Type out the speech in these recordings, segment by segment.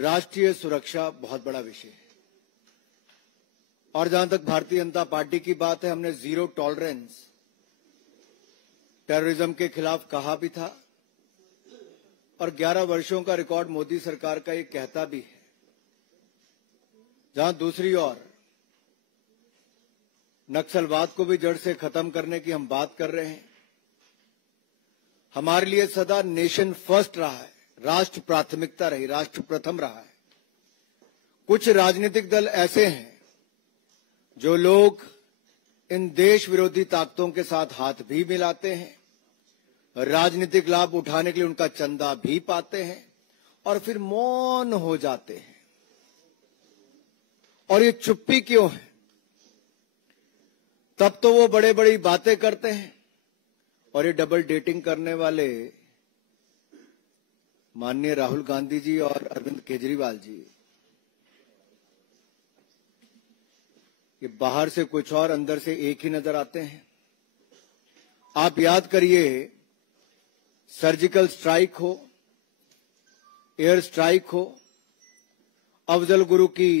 राष्ट्रीय सुरक्षा बहुत बड़ा विषय है और जहां तक भारतीय जनता पार्टी की बात है, हमने जीरो टॉलरेंस टेररिज्म के खिलाफ कहा भी था और 11 वर्षों का रिकॉर्ड मोदी सरकार का ये कहता भी है। जहां दूसरी ओर नक्सलवाद को भी जड़ से खत्म करने की हम बात कर रहे हैं। हमारे लिए सदा नेशन फर्स्ट रहा है, राष्ट्र प्राथमिकता रही, राष्ट्र प्रथम रहा है। कुछ राजनीतिक दल ऐसे हैं जो लोग इन देश विरोधी ताकतों के साथ हाथ भी मिलाते हैं, राजनीतिक लाभ उठाने के लिए उनका चंदा भी पाते हैं और फिर मौन हो जाते हैं। और ये चुप्पी क्यों है? तब तो वो बड़े बड़ी बातें करते हैं और ये डबल डेटिंग करने वाले माननीय राहुल गांधी जी और अरविंद केजरीवाल जी, ये बाहर से कुछ और अंदर से एक ही नजर आते हैं। आप याद करिए, सर्जिकल स्ट्राइक हो, एयर स्ट्राइक हो, अफजल गुरु की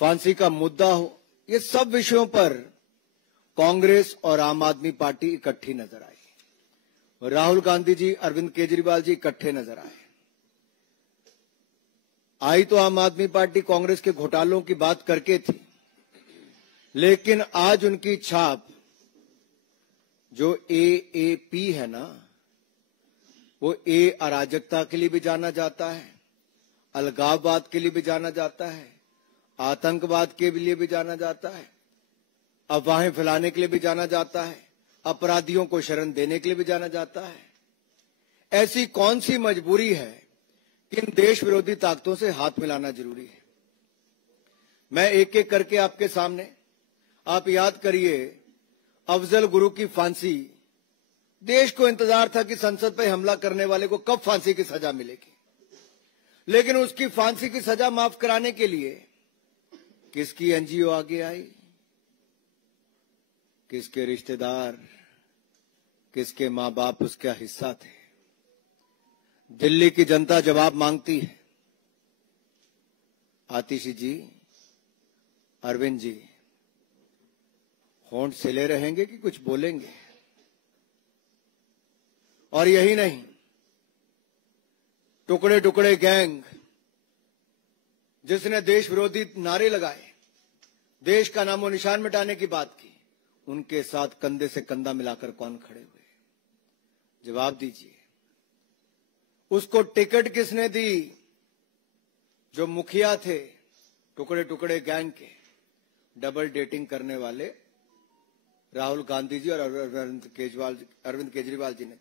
फांसी का मुद्दा हो, ये सब विषयों पर कांग्रेस और आम आदमी पार्टी इकट्ठी नजर आई। राहुल गांधी जी, अरविंद केजरीवाल जी इकट्ठे नजर आए। आई तो आम आदमी पार्टी कांग्रेस के घोटालों की बात करके थी, लेकिन आज उनकी छाप जो एएपी है ना, वो अराजकता के लिए भी जाना जाता है, अलगाववाद के लिए भी जाना जाता है, आतंकवाद के लिए भी जाना जाता है, अफवाहें फैलाने के लिए भी जाना जाता है, अपराधियों को शरण देने के लिए भी जाना जाता है। ऐसी कौन सी मजबूरी है कि इन देश विरोधी ताकतों से हाथ मिलाना जरूरी है? मैं एक एक करके आपके सामने, आप याद करिए, अफजल गुरु की फांसी, देश को इंतजार था कि संसद पर हमला करने वाले को कब फांसी की सजा मिलेगी, लेकिन उसकी फांसी की सजा माफ कराने के लिए किसकी एनजीओ आगे आई, किसके रिश्तेदार, किसके मां बाप उसका हिस्सा थे? दिल्ली की जनता जवाब मांगती है। आतिशी जी, अरविंद जी, होंठ सिले रहेंगे कि कुछ बोलेंगे? और यही नहीं, टुकड़े टुकड़े गैंग जिसने देश विरोधी नारे लगाए, देश का नामो निशान मिटाने की बात की, उनके साथ कंधे से कंधा मिलाकर कौन खड़े हुए? जवाब दीजिए। उसको टिकट किसने दी? जो मुखिया थे टुकड़े टुकड़े गैंग के, डबल डेटिंग करने वाले राहुल गांधी जी और अरविंद केजरीवाल जी ने दी।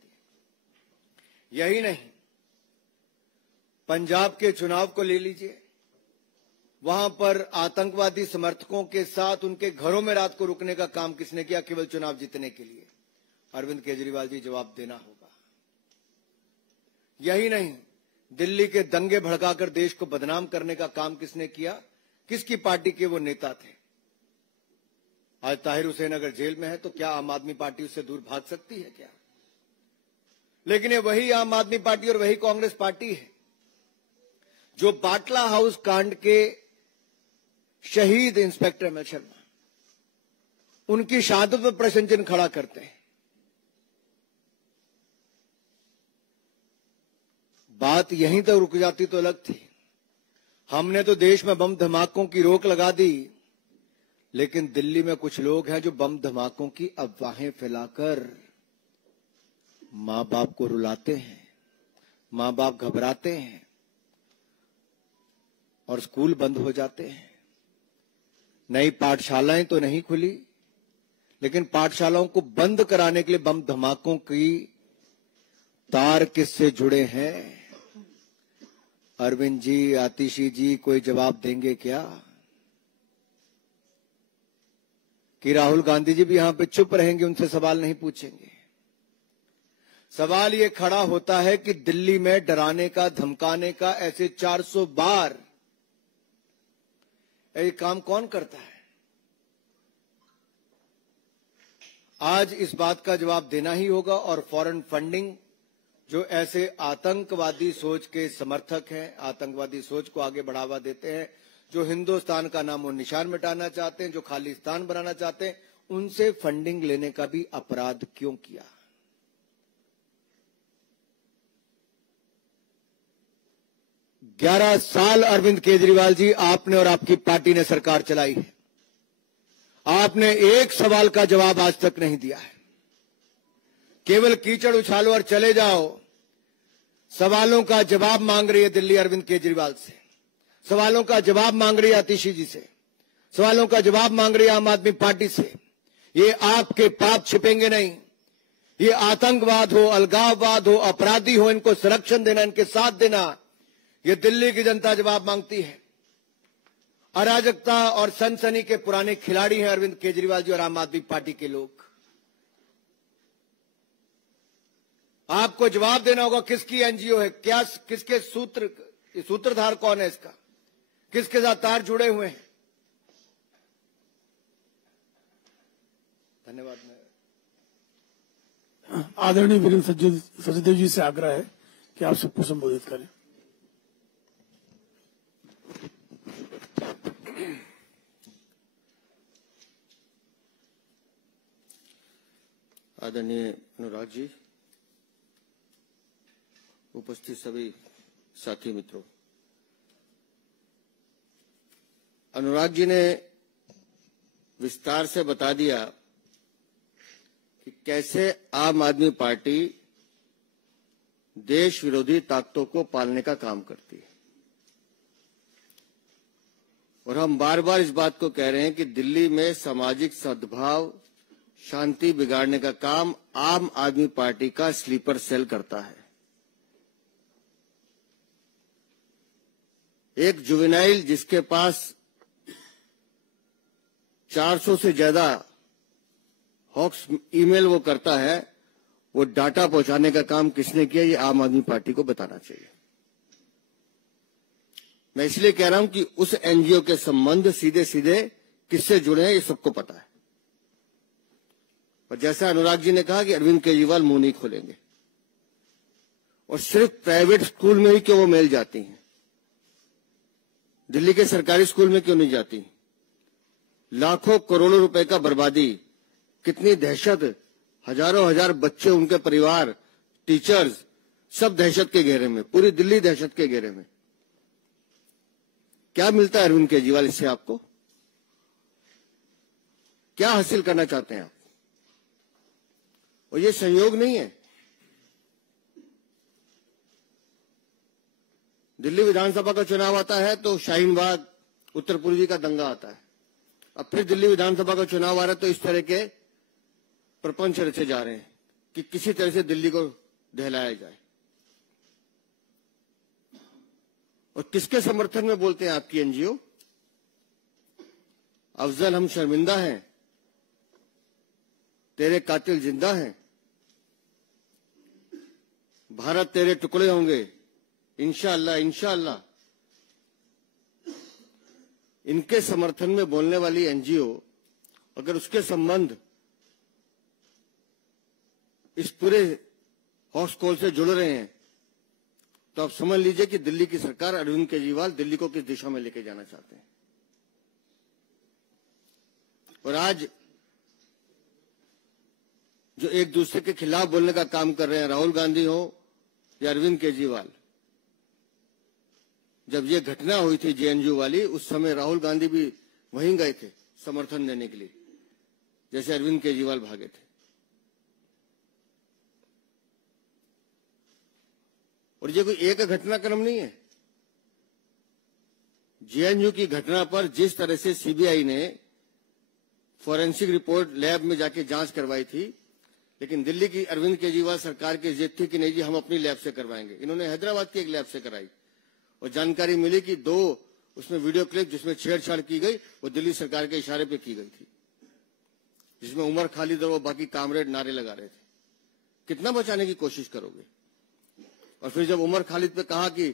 यही नहीं, पंजाब के चुनाव को ले लीजिए, वहां पर आतंकवादी समर्थकों के साथ उनके घरों में रात को रुकने का काम किसने किया केवल चुनाव जीतने के लिए? अरविंद केजरीवाल जी, जवाब देना होगा। यही नहीं, दिल्ली के दंगे भड़काकर देश को बदनाम करने का काम किसने किया? किसकी पार्टी के वो नेता थे? आज ताहिर हुसैन अगर जेल में है तो क्या आम आदमी पार्टी उससे दूर भाग सकती है क्या? लेकिन ये वही आम आदमी पार्टी और वही कांग्रेस पार्टी है जो बाटला हाउस कांड के शहीद इंस्पेक्टर एमएल शर्मा, उनकी शहादत पर प्रश्न चिन्ह खड़ा करते हैं। बात यहीं तक रुक जाती तो अलग थी। हमने तो देश में बम धमाकों की रोक लगा दी, लेकिन दिल्ली में कुछ लोग हैं जो बम धमाकों की अफवाहें फैलाकर मां बाप को रुलाते हैं, मां बाप घबराते हैं और स्कूल बंद हो जाते हैं। नई पाठशालाएं तो नहीं खुली, लेकिन पाठशालाओं को बंद कराने के लिए बम धमाकों की तार किससे जुड़े हैं? अरविंद जी, आतिशी जी, कोई जवाब देंगे क्या? कि राहुल गांधी जी भी यहां पे चुप रहेंगे, उनसे सवाल नहीं पूछेंगे? सवाल ये खड़ा होता है कि दिल्ली में डराने का, धमकाने का ऐसे 400 बार ये काम कौन करता है? आज इस बात का जवाब देना ही होगा और फॉरेन फंडिंग जो ऐसे आतंकवादी सोच के समर्थक हैं, आतंकवादी सोच को आगे बढ़ावा देते हैं, जो हिंदुस्तान का नामो निशान मिटाना चाहते हैं, जो खालिस्तान बनाना चाहते हैं, उनसे फंडिंग लेने का भी अपराध क्यों किया? ग्यारह साल अरविंद केजरीवाल जी आपने और आपकी पार्टी ने सरकार चलाई है। आपने एक सवाल का जवाब आज तक नहीं दिया है। केवल कीचड़ उछालो और चले जाओ। सवालों का जवाब मांग रही है दिल्ली अरविंद केजरीवाल से, सवालों का जवाब मांग रही है आतिशी जी से, सवालों का जवाब मांग रही है आम आदमी पार्टी से। ये आपके पाप छिपेंगे नहीं। ये आतंकवाद हो, अलगाववाद हो, अपराधी हो, इनको संरक्षण देना, इनके साथ देना, ये दिल्ली की जनता जवाब मांगती है। अराजकता और सनसनी के पुराने खिलाड़ी हैं अरविंद केजरीवाल जी और आम आदमी पार्टी के लोग। आपको जवाब देना होगा किसकी एनजीओ है, क्या, किसके सूत्रधार कौन है इसका, किसके साथ तार जुड़े हुए हैं। धन्यवाद। आदरणीय वीरेंद्र सचदेव जी से आग्रह है कि आप सबको संबोधित करें। आदरणीय अनुराग जी, उपस्थित सभी साथी मित्रों, अनुराग जी ने विस्तार से बता दिया कि कैसे आम आदमी पार्टी देश विरोधी ताकतों को पालने का काम करती है। और हम बार बार इस बात को कह रहे हैं कि दिल्ली में सामाजिक सद्भाव, शांति बिगाड़ने का काम आम आदमी पार्टी का स्लीपर सेल करता है। एक जुवेनाइल जिसके पास 400 से ज्यादा हॉक्स ईमेल वो करता है, वो डाटा पहुंचाने का काम किसने किया, ये आम आदमी पार्टी को बताना चाहिए। मैं इसलिए कह रहा हूं कि उस एनजीओ के संबंध सीधे सीधे किससे जुड़े हैं ये सबको पता है। और जैसा अनुराग जी ने कहा कि अरविंद केजरीवाल मुंह नहीं खोलेंगे, और सिर्फ प्राइवेट स्कूल में ही क्यों वो मेल जाती हैं, दिल्ली के सरकारी स्कूल में क्यों नहीं जाती? लाखों करोड़ों रुपए का बर्बादी, कितनी दहशत, हजारों हजार बच्चे, उनके परिवार, टीचर्स, सब दहशत के घेरे में, पूरी दिल्ली दहशत के घेरे में। क्या मिलता है अरविंद केजरीवाल इससे? आपको क्या हासिल करना चाहते हैं आप? और ये संयोग नहीं है। दिल्ली विधानसभा का चुनाव आता है तो शाहीन बाग, उत्तर पूर्वी का दंगा आता है। अब फिर दिल्ली विधानसभा का चुनाव आ रहा है तो इस तरह के प्रपंच रचे जा रहे हैं कि किसी तरह से दिल्ली को दहलाया जाए। और किसके समर्थन में बोलते हैं आपकी एनजीओ? अफजल हम शर्मिंदा हैं, तेरे कातिल जिंदा हैं, भारत तेरे टुकड़े होंगे, इंशाअल्लाह इंशाअल्लाह। इनके समर्थन में बोलने वाली एनजीओ अगर उसके संबंध इस पूरे हॉक्स कॉल से जुड़ रहे हैं तो आप समझ लीजिए कि दिल्ली की सरकार, अरविंद केजरीवाल दिल्ली को किस दिशा में लेके जाना चाहते हैं। और आज जो एक दूसरे के खिलाफ बोलने का काम कर रहे हैं, राहुल गांधी हो या अरविंद केजरीवाल, जब ये घटना हुई थी जेएनयू वाली, उस समय राहुल गांधी भी वहीं गए थे समर्थन देने के लिए, जैसे अरविंद केजरीवाल भागे थे। और ये कोई एक घटनाक्रम नहीं है। जेएनयू की घटना पर जिस तरह से सीबीआई ने फॉरेंसिक रिपोर्ट लैब में जाके जांच करवाई थी, लेकिन दिल्ली की अरविंद केजरीवाल सरकार की जिद थी कि नहीं जी हम अपनी लैब से करवाएंगे। इन्होंने हैदराबाद की एक लैब से कराई और जानकारी मिली कि 2 उसमें वीडियो क्लिप जिसमें छेड़छाड़ की गई वो दिल्ली सरकार के इशारे पे की गई थी, जिसमें उमर खालिद और वो बाकी कामरेड नारे लगा रहे थे। कितना बचाने की कोशिश करोगे? और फिर जब उमर खालिद पे कहा कि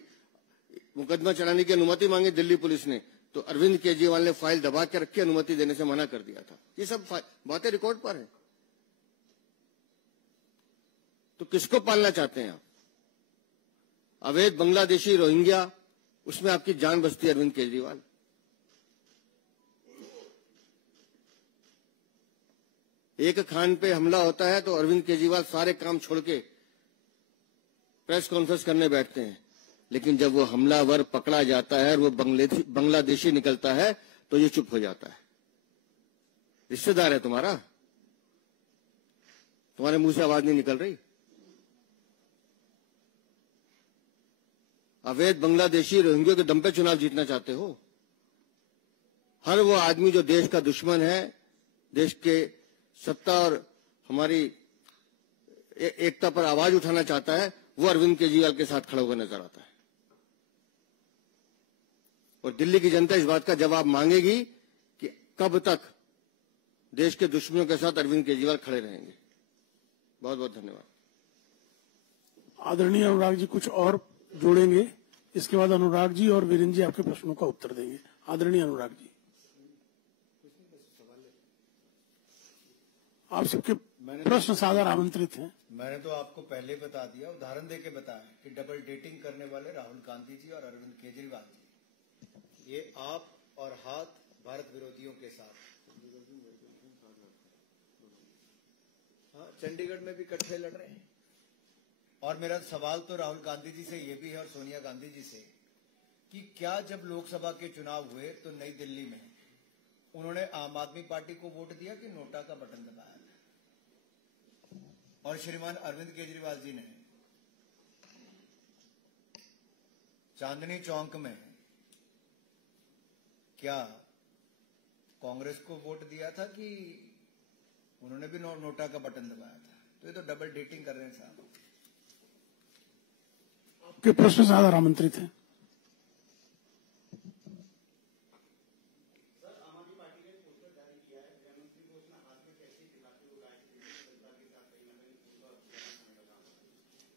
मुकदमा चलाने की अनुमति मांगी दिल्ली पुलिस ने, तो अरविंद केजरीवाल ने फाइल दबा के रखी, अनुमति देने से मना कर दिया था। ये सब बातें रिकॉर्ड पर है। तो किसको पालना चाहते हैं आप? अवैध बांग्लादेशी रोहिंग्या, उसमें आपकी जान बचती है अरविंद केजरीवाल। एक खान पे हमला होता है तो अरविंद केजरीवाल सारे काम छोड़ के प्रेस कॉन्फ्रेंस करने बैठते हैं, लेकिन जब वो हमलावर पकड़ा जाता है और वो बांग्लादेशी निकलता है तो ये चुप हो जाता है। रिश्तेदार है तुम्हारा, तुम्हारे मुंह से आवाज नहीं निकल रही। अवैध बांग्लादेशी रोहिंग्या के दम पे चुनाव जीतना चाहते हो? हर वो आदमी जो देश का दुश्मन है, देश के सत्ता और हमारी एकता पर आवाज उठाना चाहता है, वो अरविंद केजरीवाल के साथ खड़ा हुआ नजर आता है। और दिल्ली की जनता इस बात का जवाब मांगेगी कि कब तक देश के दुश्मनों के साथ अरविंद केजरीवाल खड़े रहेंगे। बहुत बहुत धन्यवाद। आदरणीय अनुराग जी कुछ और जोड़ेंगे, इसके बाद अनुराग जी और वीरेंद्र जी आपके प्रश्नों का उत्तर देंगे। आदरणीय अनुराग जी, आप सबके प्रश्न सादर आमंत्रित हैं। मैंने तो आपको पहले बता दिया, उदाहरण देके बताया कि डबल डेटिंग करने वाले राहुल गांधी जी और अरविंद केजरीवाल जी, ये आप और हाथ भारत विरोधियों के साथ। हाँ, चंडीगढ़ में भी इकट्ठे लड़ रहे हैं। और मेरा सवाल तो राहुल गांधी जी से ये भी है और सोनिया गांधी जी से कि क्या जब लोकसभा के चुनाव हुए तो नई दिल्ली में उन्होंने आम आदमी पार्टी को वोट दिया कि नोटा का बटन दबाया? और श्रीमान अरविंद केजरीवाल जी ने चांदनी चौक में क्या कांग्रेस को वोट दिया था कि उन्होंने भी नोटा का बटन दबाया था? तो ये तो डबल डेटिंग कर रहे हैं साहब। आपके प्रश्न सादर आमंत्रित हैं।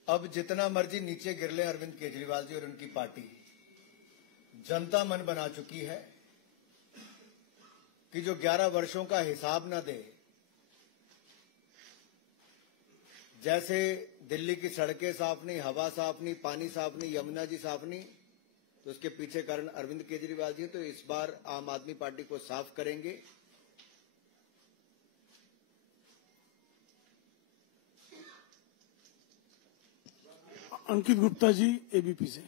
अब जितना मर्जी नीचे गिर ले अरविंद केजरीवाल जी और उनकी पार्टी, जनता मन बना चुकी है कि जो 11 वर्षों का हिसाब न दे, जैसे दिल्ली की सड़कें साफ नहीं, हवा साफ नहीं, पानी साफ नहीं, यमुना जी साफ नहीं, तो उसके पीछे कारण अरविंद केजरीवाल जी। तो इस बार आम आदमी पार्टी को साफ करेंगे। अंकित गुप्ता जी, एबीपी से।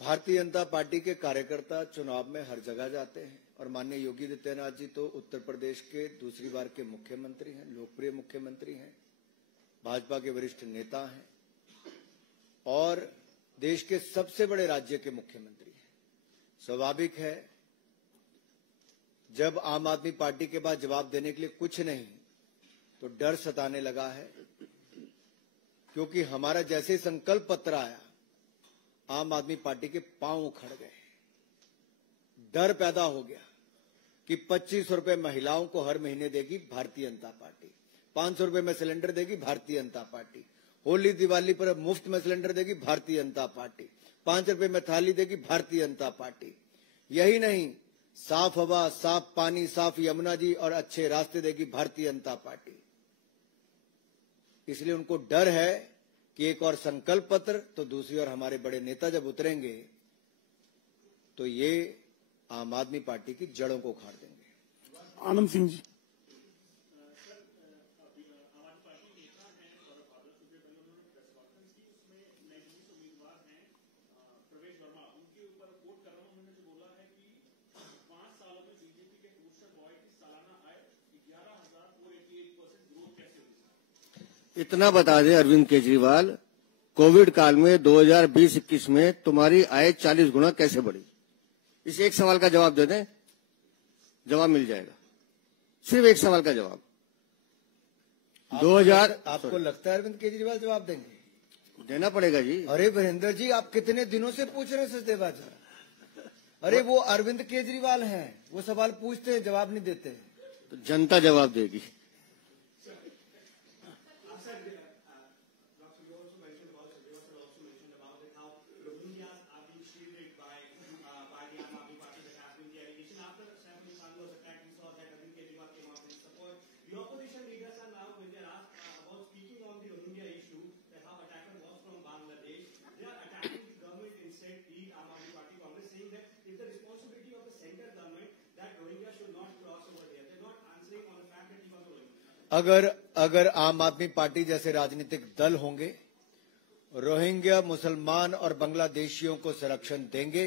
भारतीय जनता पार्टी के कार्यकर्ता चुनाव में हर जगह जाते हैं और माननीय योगी आदित्यनाथ जी तो उत्तर प्रदेश के दूसरी बार के मुख्यमंत्री हैं, लोकप्रिय मुख्यमंत्री हैं, भाजपा के वरिष्ठ नेता हैं और देश के सबसे बड़े राज्य के मुख्यमंत्री हैं। स्वाभाविक है जब आम आदमी पार्टी के पास जवाब देने के लिए कुछ नहीं तो डर सताने लगा है, क्योंकि हमारा जैसे संकल्प पत्र आया आम आदमी पार्टी के पांव उखड़ गए। डर पैदा हो गया कि 25 रुपए महिलाओं को हर महीने देगी भारतीय जनता पार्टी, 500 रुपए में सिलेंडर देगी भारतीय जनता पार्टी, होली दिवाली पर मुफ्त में सिलेंडर देगी भारतीय जनता पार्टी, 5 रुपए में थाली देगी भारतीय जनता पार्टी। यही नहीं, साफ हवा, साफ पानी, साफ यमुना जी और अच्छे रास्ते देगी भारतीय जनता पार्टी। इसलिए उनको डर है कि एक और संकल्प पत्र तो दूसरी ओर हमारे बड़े नेता जब उतरेंगे तो ये आम आदमी पार्टी की जड़ों को उखाड़ देंगे। आनंद सिंह जी। इतना बता दे अरविंद केजरीवाल, कोविड काल में 2020-21 में तुम्हारी आय 40 गुना कैसे बढ़ी? इस एक सवाल का जवाब दे दें, जवाब मिल जाएगा। सिर्फ एक सवाल का जवाब। 2000 आपको लगता है अरविंद केजरीवाल जवाब देंगे? देना पड़ेगा जी। अरे वीरेंद्र जी, आप कितने दिनों से पूछ रहे हैं सचदेवा जी? अरे वो अरविंद केजरीवाल हैं, वो सवाल पूछते हैं जवाब नहीं देते, तो जनता जवाब देगी। अगर आम आदमी पार्टी जैसे राजनीतिक दल होंगे, रोहिंग्या, मुसलमान और बांग्लादेशियों को संरक्षण देंगे,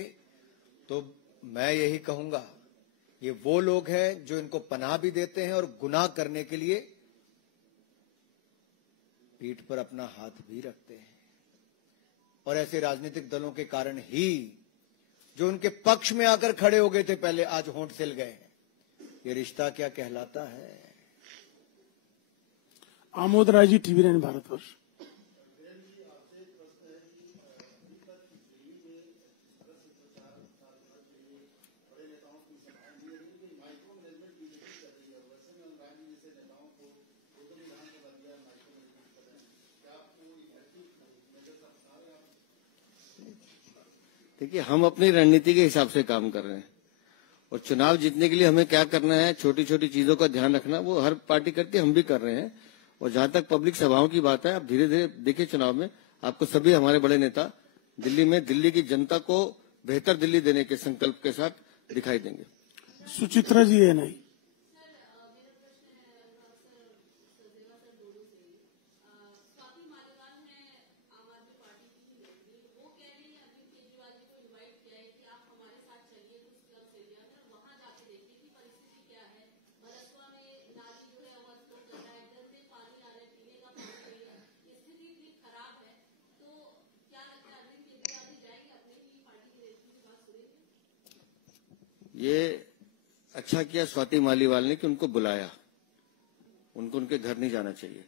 तो मैं यही कहूंगा, ये वो लोग हैं जो इनको पनाह भी देते हैं और गुनाह करने के लिए पीठ पर अपना हाथ भी रखते हैं। और ऐसे राजनीतिक दलों के कारण ही जो उनके पक्ष में आकर खड़े हो गए थे पहले, आज होंठ सिल गए हैं। ये रिश्ता क्या कहलाता है? आमोद राय जी, टीवी 9 भारतवर्ष। देखिए, हम अपनी रणनीति के हिसाब से काम कर रहे हैं और चुनाव जीतने के लिए हमें क्या करना है, छोटी छोटी चीजों का ध्यान रखना, वो हर पार्टी करती है, हम भी कर रहे हैं। और जहां तक पब्लिक सभाओं की बात है, आप धीरे धीरे देखिए, चुनाव में आपको सभी हमारे बड़े नेता दिल्ली में दिल्ली की जनता को बेहतर दिल्ली देने के संकल्प के साथ दिखाई देंगे। सुचित्रा जी है नहीं। ये अच्छा किया स्वाति मालीवाल ने कि उनको बुलाया, उनको उनके घर नहीं जाना चाहिए।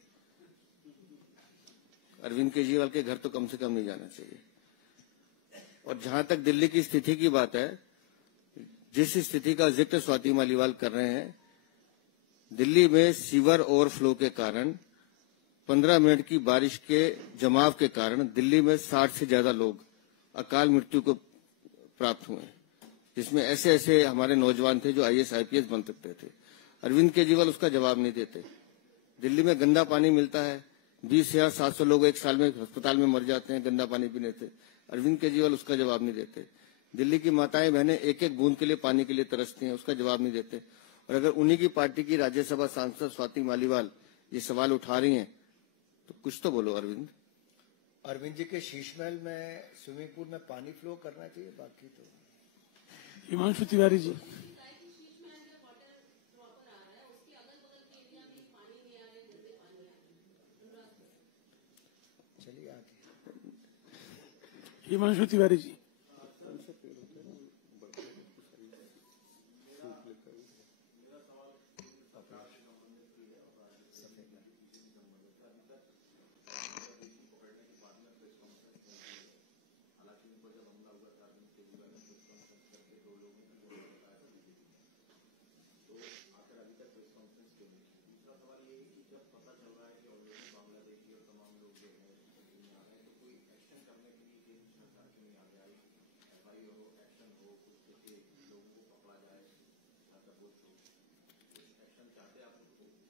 अरविंद केजरीवाल के घर तो कम से कम नहीं जाना चाहिए। और जहां तक दिल्ली की स्थिति की बात है, जिस स्थिति का जिक्र स्वाति मालीवाल कर रहे हैं, दिल्ली में सीवर ओवरफ्लो के कारण 15 मिनट की बारिश के जमाव के कारण दिल्ली में 60 से ज्यादा लोग अकाल मृत्यु को प्राप्त हुए, जिसमें ऐसे ऐसे हमारे नौजवान थे जो IAS IPS बन सकते थे। अरविंद केजरीवाल उसका जवाब नहीं देते। दिल्ली में गंदा पानी मिलता है, 20,700 लोग एक साल में अस्पताल में मर जाते हैं गंदा पानी पीने से। अरविंद केजरीवाल उसका जवाब नहीं देते। दिल्ली की माताएं बहनें एक एक बूंद के लिए पानी के लिए तरसती हैं, उसका जवाब नहीं देते। और अगर उन्हीं की पार्टी की राज्यसभा सांसद स्वाति मालीवाल ये सवाल उठा रही हैं, तो कुछ तो बोलो अरविंद। अरविंद जी के शीश महल में स्विमिंग पूल में पानी फ्लो करना चाहिए, बाकी तो। हिमांशु तिवारी जी। चलिए आगे। हिमांशु तिवारी जी।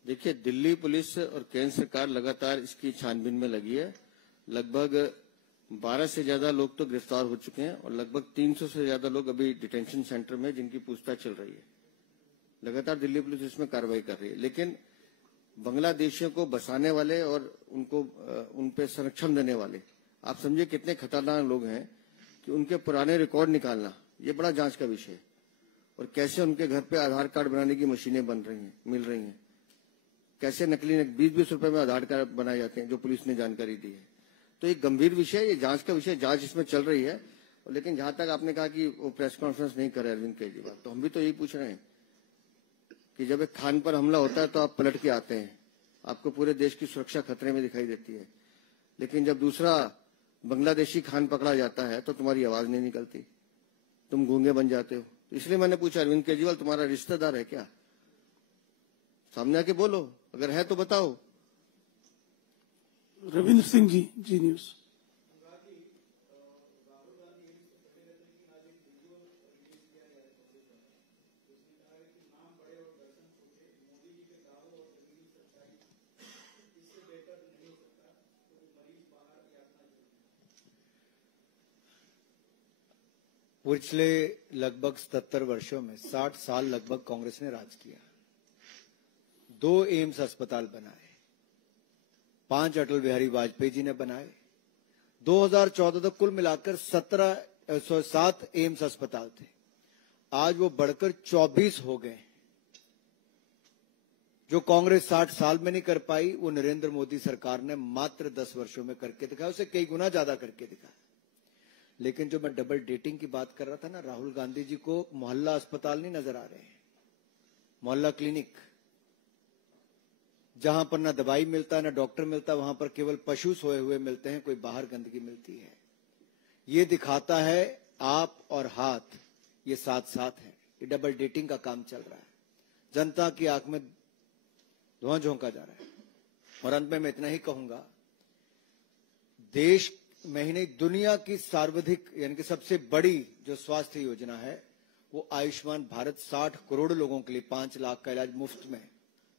देखिए, दिल्ली पुलिस और केंद्र सरकार लगातार इसकी छानबीन में लगी है। लगभग 12 से ज्यादा लोग तो गिरफ्तार हो चुके हैं और लगभग 300 से ज्यादा लोग अभी डिटेंशन सेंटर में, जिनकी पूछताछ चल रही है। लगातार दिल्ली पुलिस इसमें कार्रवाई कर रही है। लेकिन बांग्लादेशियों को बसाने वाले और उनको उन पे संरक्षण देने वाले, आप समझिए कितने खतरनाक लोग हैं कि उनके पुराने रिकॉर्ड निकालना ये बड़ा जांच का विषय है। और कैसे उनके घर पे आधार कार्ड बनाने की मशीनें बन रही हैं, मिल रही हैं, कैसे नकली 20-20 रुपए में आधार कार्ड बनाए जाते हैं, जो पुलिस ने जानकारी दी है। तो एक गंभीर विषय, ये जांच का विषय, जांच इसमें चल रही है। लेकिन जहां तक आपने कहा कि वो प्रेस कॉन्फ्रेंस नहीं करे अरविंद केजरीवाल, तो हम भी तो यही पूछ रहे हैं कि जब एक खान पर हमला होता है तो आप पलट के आते हैं, आपको पूरे देश की सुरक्षा खतरे में दिखाई देती है। लेकिन जब दूसरा बांग्लादेशी खान पकड़ा जाता है तो तुम्हारी आवाज नहीं निकलती, तुम गूंगे बन जाते हो। तो इसलिए मैंने पूछा, अरविंद केजरीवाल तुम्हारा रिश्तेदार है क्या? सामने आके बोलो, अगर है तो बताओ। रविंद्र सिंह जी, जी न्यूज। पिछले लगभग 77 वर्षों में 60 साल लगभग कांग्रेस ने राज किया। 2 एम्स अस्पताल बनाए, 5 अटल बिहारी वाजपेयी जी ने बनाए। 2014 तक कुल मिलाकर 7 एम्स अस्पताल थे, आज वो बढ़कर 24 हो गए। जो कांग्रेस 60 साल में नहीं कर पाई, वो नरेंद्र मोदी सरकार ने मात्र 10 वर्षों में करके दिखाया, उसे कई गुना ज्यादा करके दिखाया। लेकिन जो मैं डबल डेटिंग की बात कर रहा था ना, राहुल गांधी जी को मोहल्ला अस्पताल नहीं नजर आ रहे हैं, मोहल्ला क्लिनिक, जहां पर ना दवाई मिलता है ना डॉक्टर मिलता, वहां पर केवल पशु सोए हुए मिलते हैं, कोई बाहर गंदगी मिलती है। ये दिखाता है आप और हाथ ये साथ साथ है, ये डबल डेटिंग का काम चल रहा है, जनता की आंख में धुआं झोंका जा रहा है। और अंत में मैं इतना ही कहूंगा, देश में ही नहीं दुनिया की सर्वाधिक यानी कि सबसे बड़ी जो स्वास्थ्य योजना है वो आयुष्मान भारत, 60 करोड़ लोगों के लिए 5 लाख का इलाज मुफ्त में,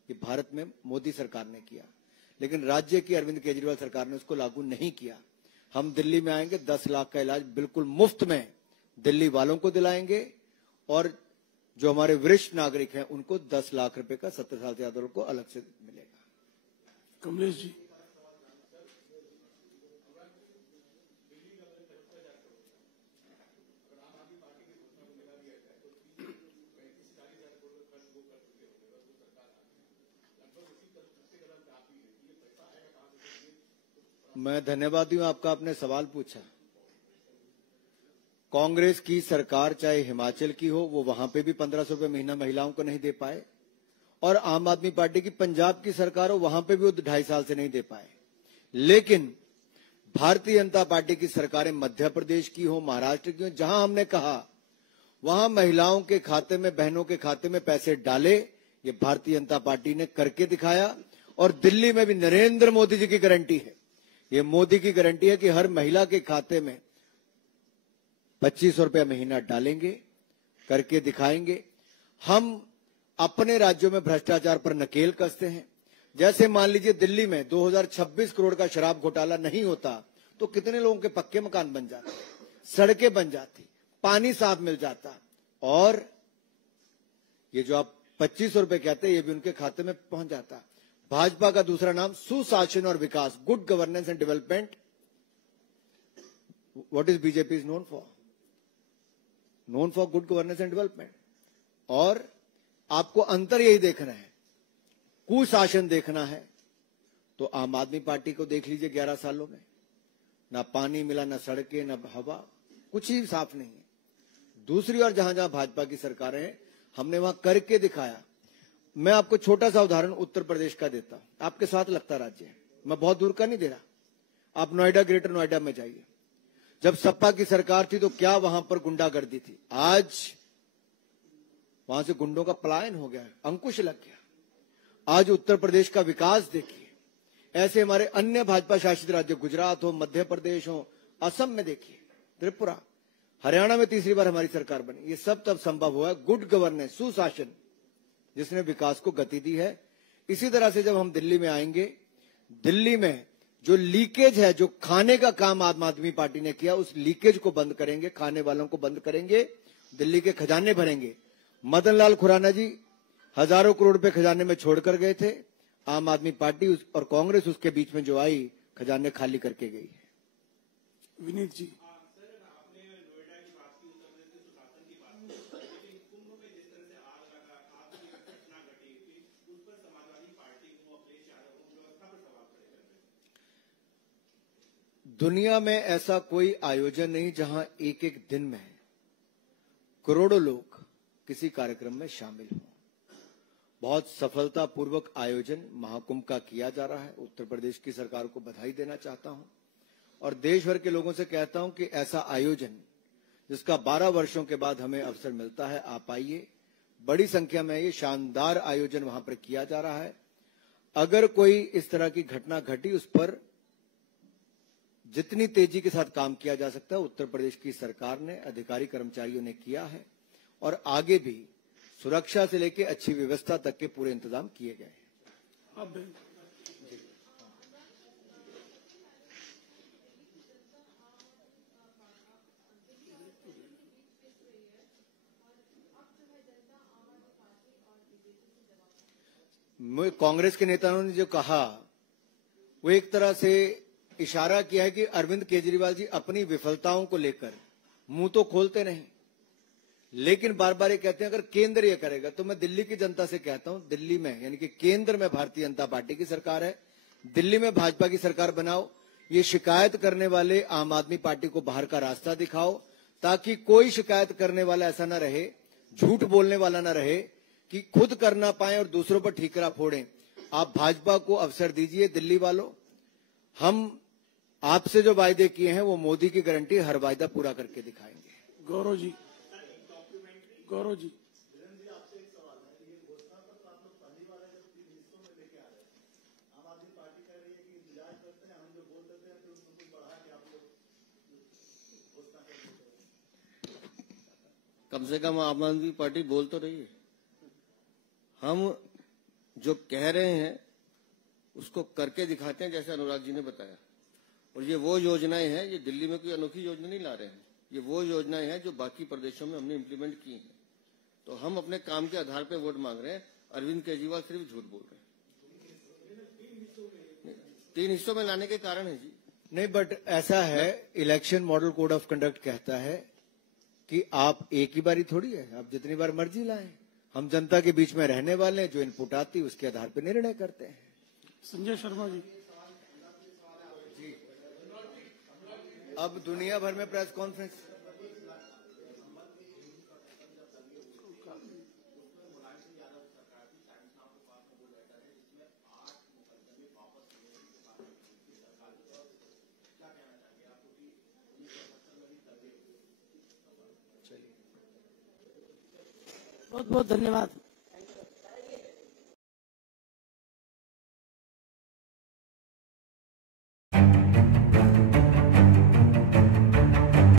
ये भारत में मोदी सरकार ने किया। लेकिन राज्य की अरविंद केजरीवाल सरकार ने उसको लागू नहीं किया। हम दिल्ली में आएंगे, 10 लाख का इलाज बिल्कुल मुफ्त में दिल्ली वालों को दिलाएंगे, और जो हमारे वरिष्ठ नागरिक हैं उनको 10 लाख रुपए का 70 साल से ज्यादा को अलग से मिलेगा। कमलेश जी, मैं धन्यवादी हूं आपका, आपने सवाल पूछा। कांग्रेस की सरकार चाहे हिमाचल की हो, वो वहां पे भी 1500 रुपए महीना महिलाओं को नहीं दे पाए, और आम आदमी पार्टी की पंजाब की सरकार हो, वहां पे भी वो 2.5 साल से नहीं दे पाए। लेकिन भारतीय जनता पार्टी की सरकारें मध्य प्रदेश की हो, महाराष्ट्र की हो, जहां हमने कहा वहां महिलाओं के खाते में, बहनों के खाते में पैसे डाले, ये भारतीय जनता पार्टी ने करके दिखाया। और दिल्ली में भी नरेंद्र मोदी जी की गारंटी है, ये मोदी की गारंटी है कि हर महिला के खाते में 2500 रुपया महीना डालेंगे, करके दिखाएंगे। हम अपने राज्यों में भ्रष्टाचार पर नकेल कसते हैं। जैसे मान लीजिए दिल्ली में 2026 करोड़ का शराब घोटाला नहीं होता तो कितने लोगों के पक्के मकान बन जाते, सड़कें बन जाती, पानी साफ मिल जाता, और ये जो आप 2500 रुपए कहते हैं ये भी उनके खाते में पहुंच जाता। भाजपा का दूसरा नाम सुशासन और विकास, good governance and development. What is BJP is known for good governance and development. और आपको अंतर यही देखना है, कुशासन देखना है तो आम आदमी पार्टी को देख लीजिए, 11 सालों में ना पानी मिला, ना सड़कें, ना हवा, कुछ ही साफ नहीं है। दूसरी ओर जहां जहां भाजपा की सरकारें हैं, हमने वहां करके दिखाया। मैं आपको छोटा सा उदाहरण उत्तर प्रदेश का देता हूं, आपके साथ लगता राज्य है, मैं बहुत दूर का नहीं दे रहा। आप नोएडा, ग्रेटर नोएडा में जाइए, जब सपा की सरकार थी तो क्या वहां पर गुंडागर्दी थी, आज वहां से गुंडों का पलायन हो गया है, अंकुश लग गया। आज उत्तर प्रदेश का विकास देखिए, ऐसे हमारे अन्य भाजपा शासित राज्य, गुजरात हो, मध्य प्रदेश हो, असम में देखिए, त्रिपुरा, हरियाणा में तीसरी बार हमारी सरकार बनी। ये सब तब संभव हुआ गुड गवर्नेंस, सुशासन, जिसने विकास को गति दी है। इसी तरह से जब हम दिल्ली में आएंगे, दिल्ली में जो लीकेज है, जो खाने का काम आम आदमी पार्टी ने किया, उस लीकेज को बंद करेंगे, खाने वालों को बंद करेंगे, दिल्ली के खजाने भरेंगे। मदन लाल खुराना जी हजारों करोड़ रुपए खजाने में छोड़कर गए थे, आम आदमी पार्टी और कांग्रेस उसके बीच में जो आई, खजाने खाली करके गई है। विनीत जी, दुनिया में ऐसा कोई आयोजन नहीं जहां एक एक दिन में करोड़ों लोग किसी कार्यक्रम में शामिल हों। बहुत सफलतापूर्वक आयोजन महाकुंभ का किया जा रहा है। उत्तर प्रदेश की सरकार को बधाई देना चाहता हूं और देश भर के लोगों से कहता हूं कि ऐसा आयोजन जिसका 12 वर्षों के बाद हमें अवसर मिलता है, आप आइए। बड़ी संख्या में ये शानदार आयोजन वहां पर किया जा रहा है। अगर कोई इस तरह की घटना घटी, उस पर जितनी तेजी के साथ काम किया जा सकता है उत्तर प्रदेश की सरकार ने, अधिकारी कर्मचारियों ने किया है, और आगे भी सुरक्षा से लेकर अच्छी व्यवस्था तक के पूरे इंतजाम किए गए हैं। कांग्रेस के नेताओं ने जो कहा वो एक तरह से इशारा किया है कि अरविंद केजरीवाल जी अपनी विफलताओं को लेकर मुंह तो खोलते नहीं, लेकिन बार बार ये कहते हैं अगर केंद्र ये करेगा। तो मैं दिल्ली की जनता से कहता हूं, दिल्ली में यानी कि केंद्र में भारतीय जनता पार्टी की सरकार है, दिल्ली में भाजपा की सरकार बनाओ। ये शिकायत करने वाले आम आदमी पार्टी को बाहर का रास्ता दिखाओ, ताकि कोई शिकायत करने वाला ऐसा ना रहे, झूठ बोलने वाला ना रहे कि खुद कर ना पाए और दूसरों पर ठीकरा फोड़ें। आप भाजपा को अवसर दीजिए। दिल्ली वालों, हम आपसे जो वायदे किए हैं वो मोदी की गारंटी हर वायदा पूरा करके दिखाएंगे। गौरव जी, गौरव जी, कम से कम आम आदमी पार्टी बोल तो रही है। हम जो कह रहे हैं उसको करके दिखाते हैं, जैसे अनुराग जी ने बताया। और ये वो योजनाएं हैं, ये दिल्ली में कोई अनोखी योजना नहीं ला रहे हैं, ये वो योजनाएं हैं जो बाकी प्रदेशों में हमने इम्प्लीमेंट की हैं। तो हम अपने काम के आधार पर वोट मांग रहे हैं। अरविंद केजरीवाल सिर्फ झूठ बोल रहे हैं। 3 हिस्सों में लाने के कारण है जी। नहीं, बट ऐसा है, election model code of conduct कहता है कि आप एक ही बारी थोड़ी है, आप जितनी बार मर्जी लाएं। हम जनता के बीच में रहने वाले हैं, जो इनपुट आती उसके आधार पर निर्णय करते हैं। संजय शर्मा जी, अब दुनिया भर में प्रेस कॉन्फ्रेंस। बहुत बहुत धन्यवाद।